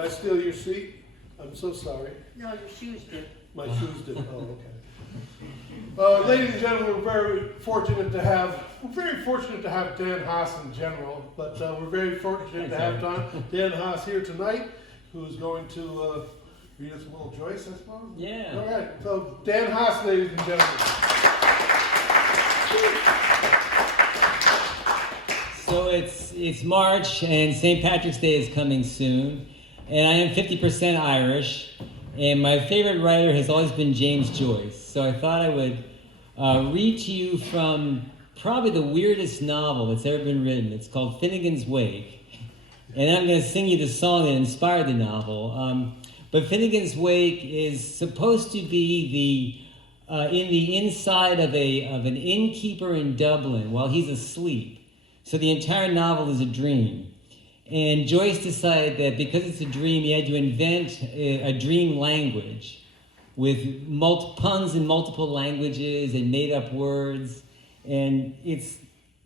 I steal your seat? I'm so sorry. No, your shoes did. My shoes did. Oh, okay. Ladies and gentlemen, we're very fortunate to have Dan Haas in general, but we're very fortunate to have Dan Haas here tonight, who's going to read us a little Joyce, I suppose? Yeah. All right. So Dan Haas, ladies and gentlemen. So it's March and St. Patrick's Day is coming soon, and I am 50% Irish, and my favorite writer has always been James Joyce. So I thought I would read to you from probably the weirdest novel that's ever been written. It's called Finnegan's Wake, and I'm going to sing you the song that inspired the novel. But Finnegan's Wake is supposed to be in the inside of an innkeeper in Dublin while he's asleep. So the entire novel is a dream. And Joyce decided that because it's a dream, he had to invent a dream language with puns in multiple languages and made-up words. And it's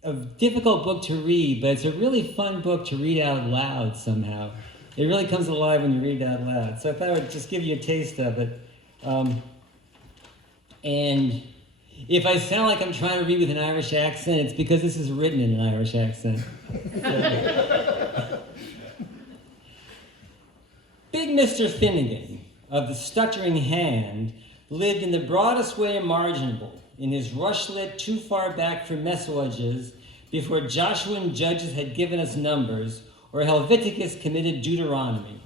a difficult book to read, but it's a really fun book to read out loud somehow. It really comes alive when you read it out loud. So I thought I would just give you a taste of it. And if I sound like I'm trying to read with an Irish accent, it's because this is written in an Irish accent. Big Mr. Finnegan, of the stuttering hand, lived in the broadest way imaginable, in his rushlet too far back for messuages, before Joshua and Judges had given us numbers, or Helveticus committed Deuteronomy.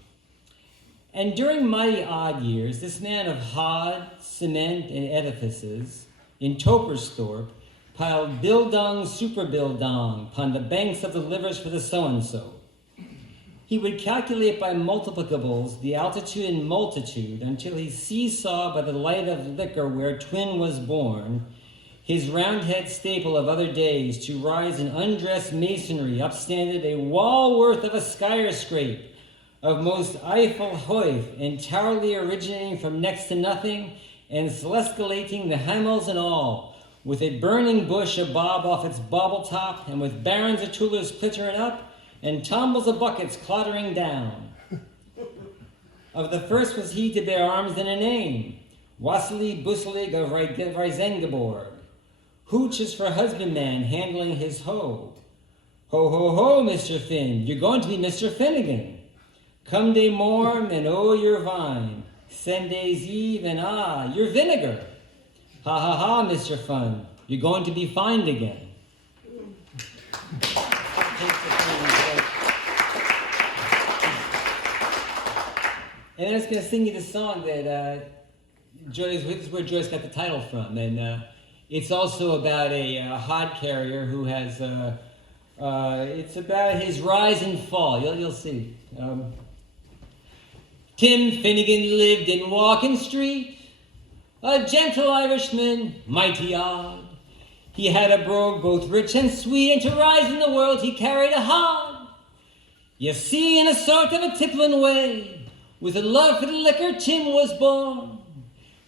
And during mighty odd years, this man of hod, cement, and edifices, in Topersthorpe, piled bildong super bildong upon the banks of the livers for the so-and-so. He would calculate by multiplicables the altitude and multitude until he seesaw by the light of liquor where twin was born, his roundhead staple of other days, to rise in undressed masonry upstanded a wall worth of a skyscrape, of most Eiffel Hoif, entirely originating from next to nothing, and celescalating the Hamels and all, with a burning bush abob off its bauble top, and with barons of tulers glittering up, and tumbles of buckets clattering down. Of the first was he to bear arms and a name, Wassily Busselig of Reisengeborg. Hooch is for husbandman handling his hoe. Ho, ho, ho, Mr. Finn, you're going to be Mr. Finnegan. Come day morn and oh, your vine. Send days eve and ah, your vinegar. Ha ha ha, Mr. Fun, you're going to be fined again. And I was going to sing you the song that Joyce, this is where Joyce got the title from. And it's also about a hod carrier who has, it's about his rise and fall. You'll see. Tim Finnegan lived in Walking Street, a gentle Irishman, mighty odd. He had a brogue both rich and sweet, and to rise in the world he carried a hod. You see, in a sort of a tippling way, with a love for the liquor, Tim was born.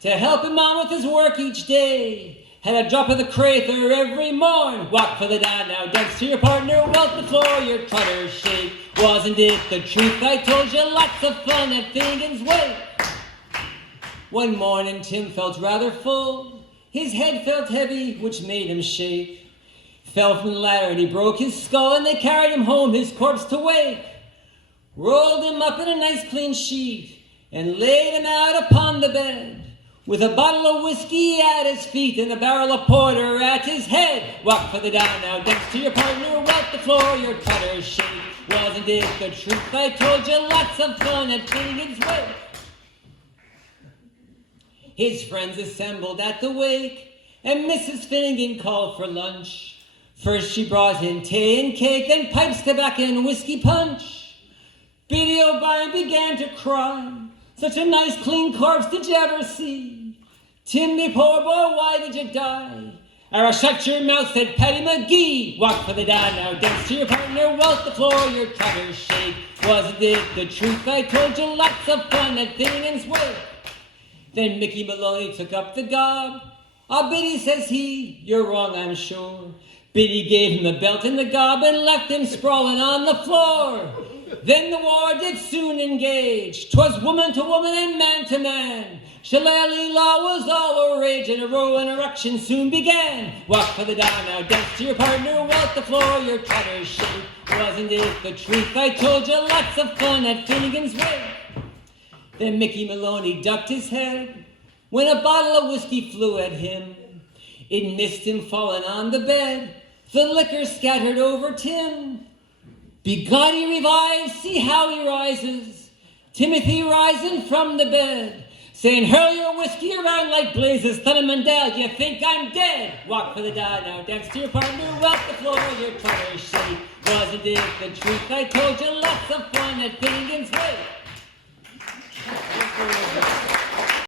To help him on with his work each day, had a drop of the crather every morn. Walk for the down now, dance to your partner, welt the floor, your trotter shake. Wasn't it the truth? I told you, lots of fun at Finnegan's Wake. One morning Tim felt rather full. His head felt heavy, which made him shake. Fell from the ladder and he broke his skull, and they carried him home, his corpse to wake. Rolled him up in a nice clean sheet and laid him out upon the bed, with a bottle of whiskey at his feet and a barrel of porter at his head. Walk for the down now, dance to your partner, welt the floor, your trotter shake. Wasn't it the truth? I told you, lots of fun at Finnegan's Wake. His friends assembled at the wake, and Mrs. Finnegan called for lunch. First she brought in tea and cake, then pipes, tobacco, and whiskey punch. Biddy O'Brien began to cry. Such a nice clean corpse did you ever see? Tim, me poor boy, why did you die? Or shut your mouth, said Paddy McGee. Walk for the down now, dance to your partner, welt the floor, your trotter shake. Wasn't it the truth? I told you, lots of fun at Finnegan's Wake. Then Mickey Maloney took up the gob. Ah, Biddy, says he, you're wrong, I'm sure. Biddy gave him the belt and the gob and left him sprawling on the floor. Then the war did soon engage. 'Twas woman to woman and man to man. Shillelagh law was all a rage, and a row and erection soon began. Walk for the down, now dance to your partner, walk the floor, your trotters shake. Wasn't it the truth? I told you, lots of fun at Finnegan's Wake. Then Mickey Maloney ducked his head when a bottle of whiskey flew at him. It missed him falling on the bed. The liquor scattered over Tim. Be God he revives, see how he rises. Timothy rising from the bed, saying, hurl your whiskey around like blazes. Thunder Mandel, you think I'm dead? Walk for the down, now dance to your partner, walk the floor, your trotters shake. Wasn't it the truth? I told you, lots of fun at Finnegan's Wake.